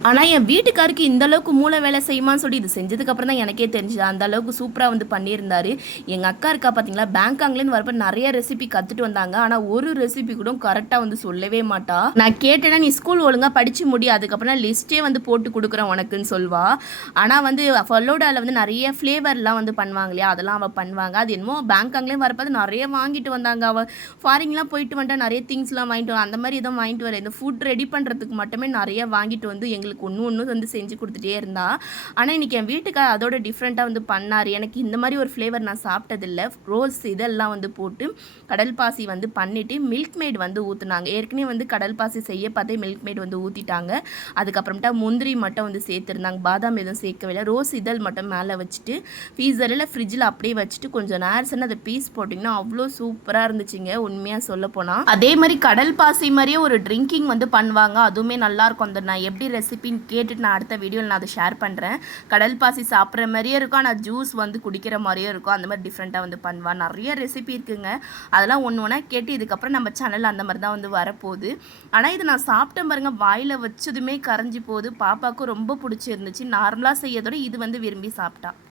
ஆனா, என் வீட்டுக்காருக்கு இந்த அளவுக்கு மூளை வேலை செய்யுமான்னு சொல்லி இது செஞ்சதுக்கு அப்புறம் தான் எனக்கே தெரிஞ்சுது. அந்த அளவுக்கு சூப்பரா வந்து பண்ணியிருந்தாரு. எங்க அக்கா இருக்கா பார்த்தீங்களா, பேங்காக்லேருந்து வரப்ப நெறைய ரெசிபி கத்துட்டு வந்தாங்க. ஆனா, ஒரு ரெசிபி கூட கரெக்ட்டா வந்து சொல்லவே மாட்டா. நான் கேட்டேன்னா, "நீ ஸ்கூல் ஒழுங்கா படிச்சு முடி. அதுக்கப்புறம் லிஸ்ட்டே வந்து போட்டு குடுக்குறேன் உனக்குன்னு" சொல்வா. ஆனா வந்து ஃபலூடால வந்து நெறைய ஃப்ளேவர்லாம் வந்து பண்ணுவாங்க இல்லையா, அதெல்லாம் அவ பண்ணுவாங்க. அது என்னமோ பேங்காக்லேருந்து வரப்ப நெறைய வாங்கிட்டு வந்தாங்க அவ. ஃபாரின்லாம் போயிட்டு வந்துட்டா நெறைய திங்ஸ்லாம் வாங்கிட்டு அந்த மாரி எதுவும் வாங்கிட்டு வரேன். இந்த ஃபுட் ரெடி பண்ணுறதுக்கு மட்டுமே நெறைய வாங்கிட்டு வந்து எங்களுக்கு ஒன்று ஒன்று வந்து செஞ்சு கொடுத்துட்டே இருந்தா. ஆனால் இன்னைக்கு என் வீட்டுக்கார் அதோட டிஃப்ரெண்ட்டாக வந்து பண்ணார். எனக்கு இந்த மாதிரி ஒரு ஃப்ளேவர் நான் சாப்பிட்டதில்ல. ரோஸ் இதெல்லாம் வந்து போட்டு கடல் பாசி வந்து பண்ணிட்டு மில்க் மேட் வந்து ஊற்றுனாங்க. ஏற்கனவே வந்து கடல் பாசி செய்ய பார்த்தே மில்க் மேட் வந்து ஊற்றிட்டாங்க. அதுக்கப்புறமேட்டா முந்திரி மட்டும் வந்து சேர்த்துருந்தாங்க. பாதாம் எதுவும் சேர்க்கவில்லை. ரோஸ் இதழ் மட்டும் மேலே வச்சுட்டு ஃப்ரீசரில் ஃப்ரிட்ஜில் அப்படியே வச்சுட்டு கொஞ்சம் நேரம் அதை பீஸ் போட்டிங்கன்னா அவ்வளோ சூப்பராக இருந்துச்சுங்க உண்மையாக சொல்ல போனால். அதே மாதிரி கடல் பாசி மாதிரியே ஒரு ட்ரிங்கிங் வந்து பண்ணுவாங்க. அதுவுமே நல்லாயிருக்கும். அந்த நான் எப்படி ரெசிபின்னு கேட்டுட்டு நான் அடுத்த வீடியோவில் நான் அதை ஷேர் பண்ணுறேன். கடல் பாசி சாப்பிட்ற மாதிரியே இருக்கும். ஆனால் ஜூஸ் வந்து குடிக்கிற மாதிரியே இருக்கும். அந்த மாதிரி டிஃப்ரெண்ட்டாக வந்து பண்ணுவான். நிறைய ரெசிபி இருக்குங்க. அதெல்லாம் ஒன்று ஒன்றா கேட்டு இதுக்கப்புறம் நம்ம சேனல் அந்த மாதிரி தான் வந்து வரப்போகுது. ஆனால் இது நான் சாப்பிட்டேன் பாருங்க, வாயில் வச்சதுமே கரைஞ்சி போகுது. பாப்பாவுக்கும் ரொம்ப பிடிச்சிருந்துச்சு. நார்மலாக செய்யறதோட இது வந்து விரும்பி சாப்பிட்டா.